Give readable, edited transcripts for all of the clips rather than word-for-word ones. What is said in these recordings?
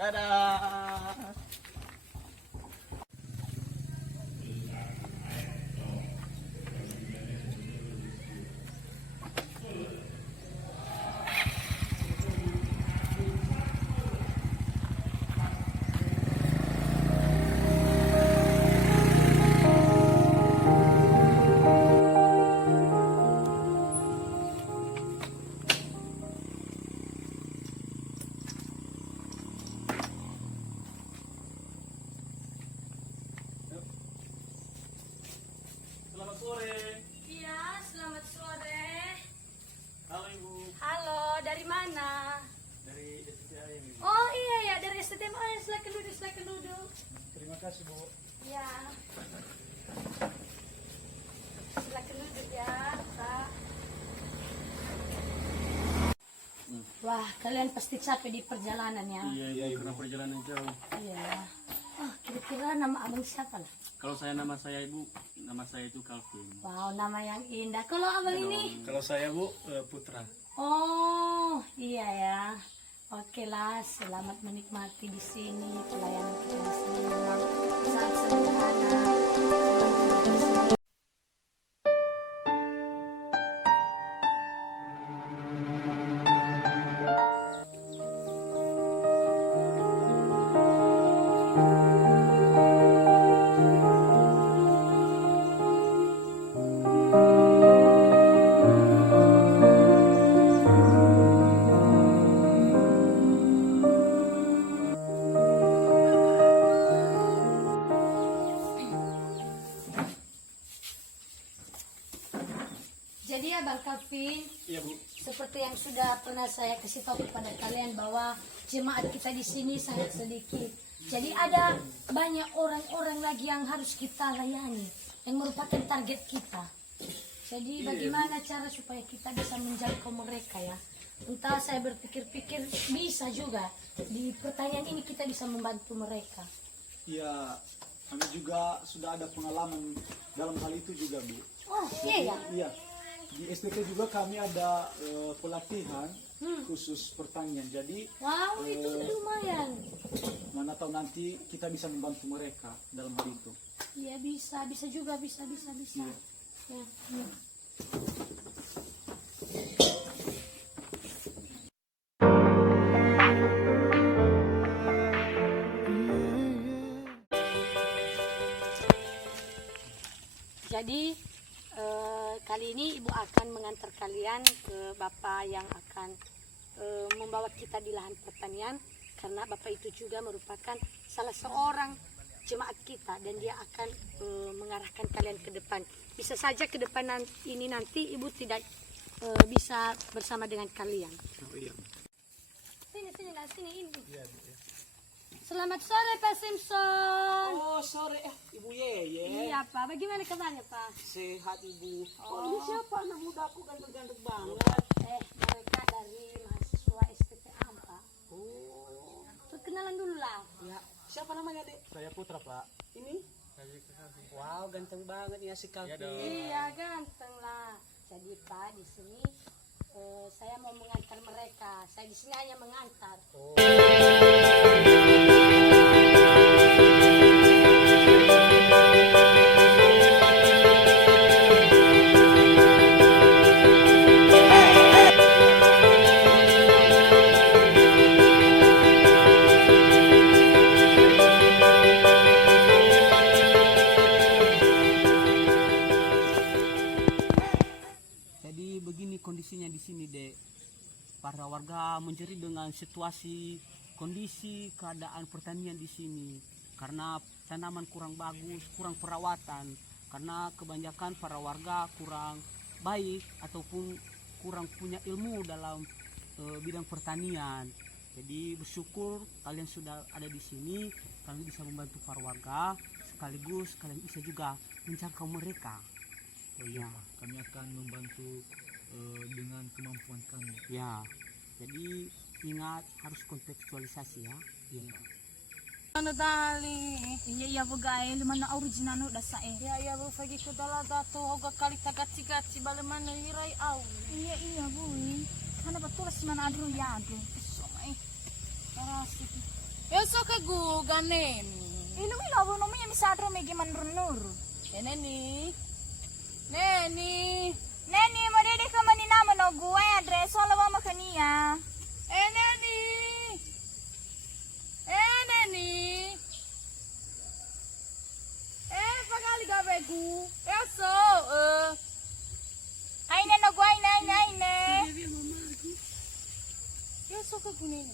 Dadah. Selamat sore. Iya, selamat sore. Halo Ibu. Halo, dari mana? Dari STTI Ibu. Oh iya ya, dari STM. Oh, silakan duduk, silakan duduk. Terima kasih Bu. Ya. Silakan duduk ya, Pak. Wah, kalian pasti capek di perjalanan ya? Iya Ibu, karena perjalanan jauh. Iya. Oh, kira-kira nama abang siapa lah? Kalau nama saya Ibu, nama saya itu Calvin. Wow, nama yang indah. Kalau abang ini? Kalau saya Bu, Putra. Oh, iya ya. Oke lah, selamat menikmati di sini. Pelayanan kita di sini memang sangat sederhana. Jadi ya Bang Calvin, Iya Bu. seperti yang sudah pernah saya kasih tahu kepada kalian bahwa jemaat kita di sini sangat sedikit. Jadi ada banyak orang-orang lagi yang harus kita layani, yang merupakan target kita. Jadi bagaimana cara supaya kita bisa menjangkau mereka ya? Entah saya berpikir-pikir bisa juga di pertanyaan ini kita bisa membantu mereka. Iya, kami juga sudah ada pengalaman dalam hal itu juga, Bu. Oh iya ya. Iya, di STT juga kami ada pelatihan khusus pertanian. Jadi Wow, itu lumayan. mana tahu nanti kita bisa membantu mereka dalam hal itu. Iya bisa juga bisa. Iya. Ya, ya. Jadi kali ini Ibu akan mengantar kalian ke Bapak yang akan membawa kita di lahan pertanian, karena Bapak itu juga merupakan salah seorang jemaat kita dan dia akan mengarahkan kalian ke depan. Bisa saja ke depan ini nanti Ibu tidak bisa bersama dengan kalian. Oh, iya. Sini ini. Selamat sore Pak Simpson. Oh sore Ibu Yeye. Iya Pak, bagaimana kabarnya Pak? Sehat Ibu. Oh. Ini siapa anak mudaku ganteng-ganteng banget. Mereka dari mahasiswa STTAM Pak. Oh. Perkenalan dulu lah. Ya, siapa namanya Dek? Saya Putra Pak. Ini? Wow, ganteng banget ya si Calvin. Iya ganteng lah. Jadi Pak di sini saya mau mengantar mereka. Saya di sini hanya mengantar. Oh. Jadi begini kondisinya di sini, Dek. Para warga menjerit dengan situasi kondisi keadaan pertanian di sini karena tanaman kurang bagus, kurang perawatan, karena kebanyakan para warga kurang baik ataupun kurang punya ilmu dalam bidang pertanian. Jadi bersyukur kalian sudah ada di sini, kalian bisa membantu para warga, sekaligus kalian bisa juga menjangkau mereka. Oh iya, kami akan membantu dengan kemampuan kami. Ya, jadi ingat harus kontekstualisasi ya. Iya. Ano dali? Iya bagay liman na original no dasa Ya bu pagi ko talaga to hoga kali tagati-gati balaman na hiray aw. Iya bu. Kana betul si mana adro ya adro. So ay. Para sige. Yo so ke gu ganen. Ilo ilo no mi misadro megi manrunur. Neni. Neni. Neni mo dede ka manina mo no gu ay address wala ba makaniya. Neni. Neni. Pakali gabe gu. Yo so Ay ne no gu ay ne. Yo so ke gu neni.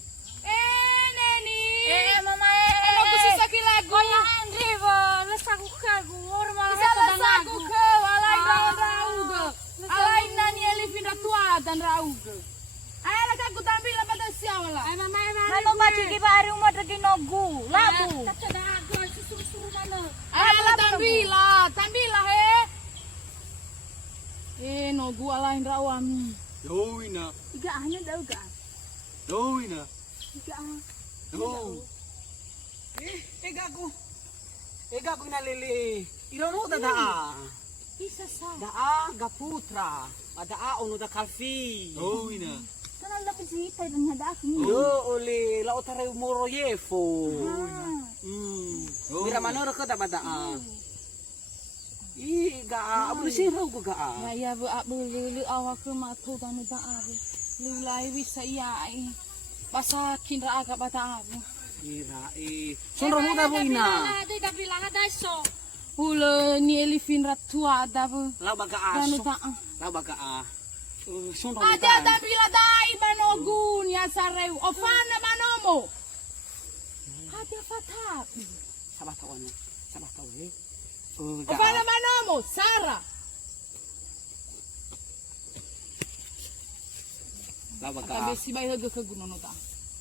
Neni. Mama Ano ko si Sakilagu? Kaya Andre ba, lasaku ka gu, or malah Isa ko la dan saku aku. ke walay rauga. Alay nani elifin ratuadan rauga. Ay ala ka gutambi la pada siawala. Ay mama, Halo baju ki baru mo dragi no gu. Labu. Kata dan aku, suruh mana? Ay ala tambila he. No gu alay rawami. Dowina. Iga ano daw ga? Dowina. Iga Dow. Ega ko nalili. Irono da daa. Isa sa. Daa gaputra. Daa ono da kalfi. Dowina. Kanal lapit si tay dan hada ako ni. Yo oli lautare moro yefo. Oh. Mira manoro ka da daa. Ga abu si raw ko ga. Ya bu abu lu awak ke matu dan da abu. Lu lai bisa iya ai. Pasakin ra aga bata abu. Ira Sondro mo da boina. Ada tapi bilang ada so. Hula ni elifin ratuada bu. La baga Dan aso. da. La baga a. Sondro mo Ada da. tambila dai banogun ya sareu. Ofana manomo. Ada fatap. Sabatawan. Sabatawan eh. Ofana manomo Sara. La baga. Kabesi bai haga ke gunung ta.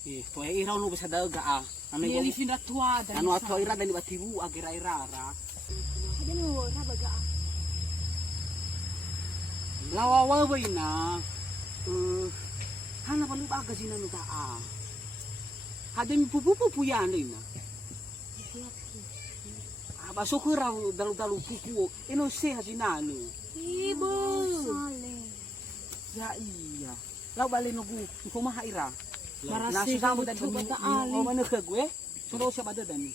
To ai iraw no bisa daga a. Ano Ni yung elifin ratuada. ano ato ira dan batibu agira irara. Ada no ra baga. Lawawa boina. Hana palu baga sinanu ta a. Hade mi pupu yan na. Baso ko raw dalu pupu. Ino se hasinano. Ibu. Sale. Ya iya. Law bali no gu ko mahaira. Marasi Nasu samu ka dan buto bani. bata ali. O mana ke gue? Sudah siapa ada dan.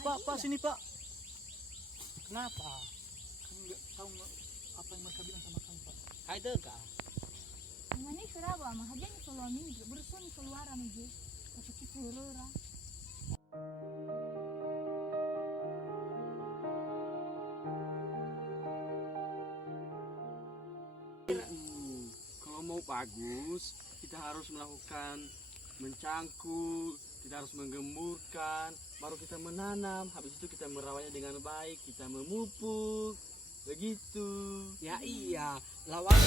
Pak, sini Pak. Kenapa? Kamu nggak tahu nggak apa yang mereka bilang sama kamu Pak? Hai dega. Ngani keraba mah haja ni keluar ni bersoni keluar ni. Tapi ki furura. Kalau mau bagus, kita harus melakukan mencangkul, kita harus menggemburkan, baru kita menanam. Habis itu kita merawatnya dengan baik, kita memupuk, begitu. Ya iya. Lawan.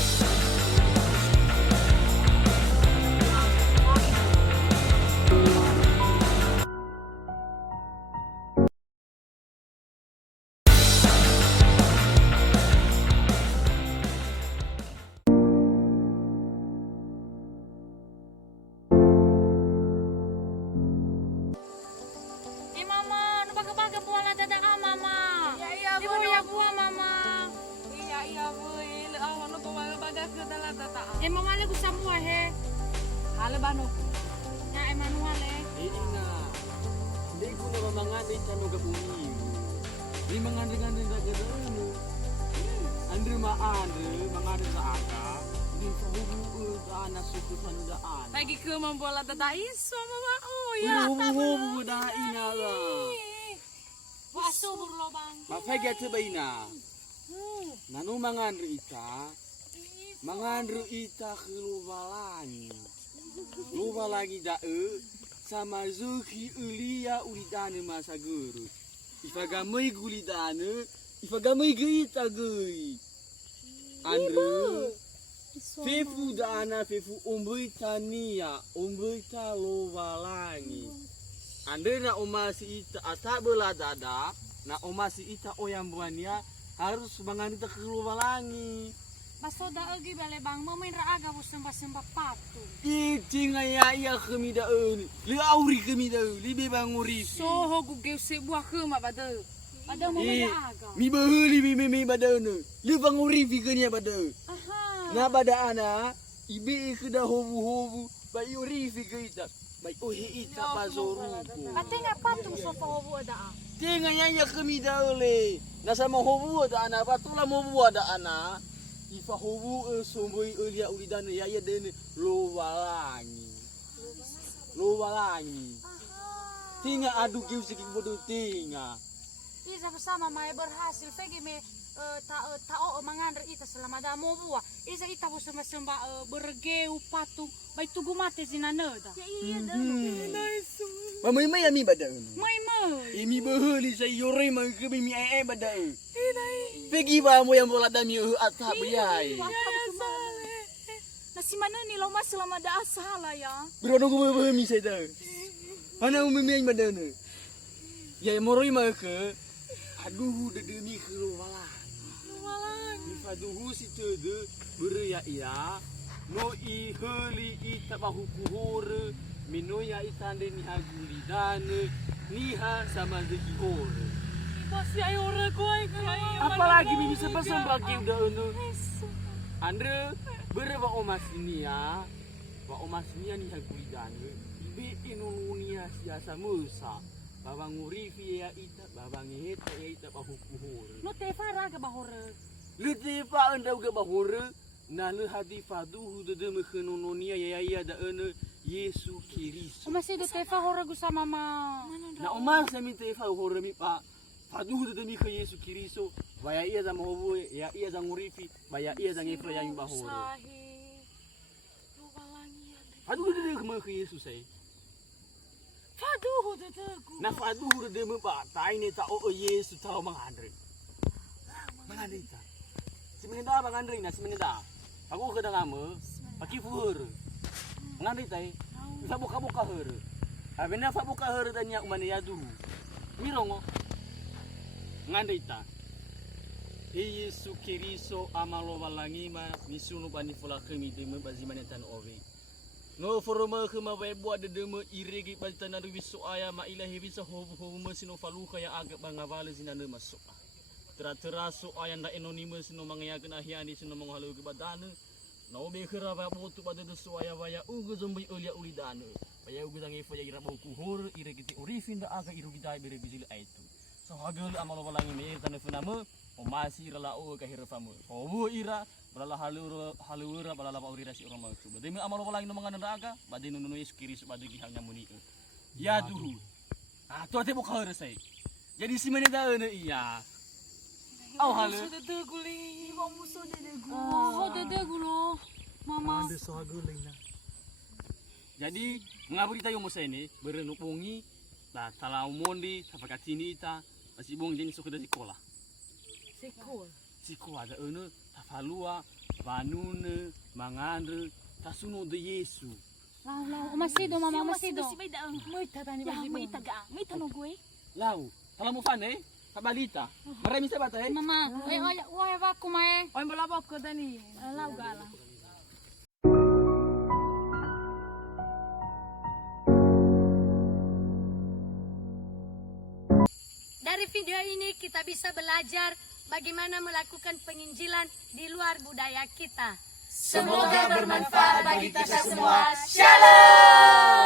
Mama, nu baga buah la dada mama. Iya Ibu punya buah mama. Iya bu. Ile awan no bawa baga ke dalam tata. Mama le gusta buah he. Hale bano. Ya Emmanuel le. Ina, hindi ko na mamangani sa mga bumi. Di manganding-anding sa gano'n. Andre maandre, manganding sa aka. Hindi sa hubu sa anak suku sa nudaan. Lagi ke membola tata iso mama. Oh ya. Hubu na ina la. Waso berlobang. Mapagya sa ina. Nanu mangandre ita kelubalangi. Lupa lagi dae sama zuki ulia ulidane masa guru. Ifagamai gulidane, ifagamai geita gei. Andre, fefu dana fefu umbrita nia, umbrita lupalangi. Andre na omasi ita atabela dada, na omasi ita oyam buania harus menganita kelupalangi. Basoda agi bale bang main raaga bus sembah patu. Icing iya kemidaun, li auri kemidaun, li bebang uri. So hogu ge se buah ke mak bade. Ada mau aga. Mi bahuli mi badana. Lu banguri figurnya bada. Aha. Na bada ana ibe ke dah hobu bai uri figur ita. Bai ohi ita pazoru. Ate nga patung sofa hobo ada. Tinga nya kami daule. Na sama hobu ada ana patula mobu ada ana. Ifa hobu somboi ulia ulidana ya dene lo walangi. Tinga adu kiu sikik bodo tinga. Isa bersama mai berhasil pegi me tao mangandre ita selama da mo bua. Isa ita bu semba bergeu patung bai tugu mate sinaneda. Ya iya dah. Mamai mai ami bada. Mai mai. Imi bahuli sa yore ma ke mi bada. Pegi ba mo yang bola dami atap yai. Nasi mana ni lo mas selama dah asal ya. Bro nunggu mi sa dah. Ana umi mi bada ne. Ya moroi ma ke aduh dedemi ke lo wala. Faduhu si tede bereya iya no I heli ita bahu kuhore minoya itande ni haguli dane niha sama zeki hore. Pasti ayo ora koi Apalagi mi bisa pesan bagi udah ono. Andre bereba omas ini ya. Ba omas ini ni haguli dane ibe inunia siasa musa. Babang urifi ya ita babang heta ya ita bahu kuhore. No te fara ga bahore. Lete pa anda uga bahore na le hadi faduhu de me khenononia ya da ene Yesu Kristo. Masih de te fara gu sama ma. Na omar sa mi te fa hore mi pa faduhu de mi khe Yesu Kristo baya iya za mobu ya iya za ngurifi baya iya za ngefra ya mi bahore. Faduhu de me khe Yesu sai. Faduh de gu. Na faduhu de me pa tai ne ta o Yesu ta mangandre. Mangandre ta. Semenida mangandre na semenida. Aku ke dangame paki fuhur. Mangandre tai. Bisa buka heur. Abena fa buka heur dan ya umane ya dulu. Mirongo. Ngandre ta. Yesu Kristo amalo walangima misunu bani fula kemi deme bazimane tan owe. No forma khema bae buat de deme iregi baltana du bisu aya ma ilahi bisa hobu mesino faluka ya agak bangavale sinane masuk. Tera-teraso ayan na anonymous no mangayagan ahiani sino mga halu ke badane. Na obe khera ba botu bade de suaya waya ugu zombi ulia ulidane. Baya ugu dangi fa ya irabo kuhur iregiti urifin da aga irugidai bere bizil aitu. So hagel amalo balangi me tane funama o masi rala o ka hirafamu. Obu ira balala halura balala ba urira si urama tu. Bade me amalo balangi no mga naraga bade no Yesus Kristus bade gi hanya muni. Ya duru. Ah to ate bukhar sai. Jadi si meneda ene iya. Oh halo. Sudah de guli. Ibu musuh dede gue. Oh de gulo. Mama. Jadi ngaburi tayo mo sa ini berenupungi la talau mondi sa pagkatini ita masih bong jeni suka dari sekolah. Sekol. Siko ada ene tafalua banune mangandre tasuno de Yesu. Lau masih do mama masih do. Si baida ang. Mai tani Ya basi may taga. May tanong gue. Lau, tala mo fane kabalita. Marami sa batay. Mama, wai va kumae. Oi balaba ko dani. Lau gala. Dari video ini kita bisa belajar bagaimana melakukan penginjilan di luar budaya kita. Semoga bermanfaat bagi kita semua. Shalom.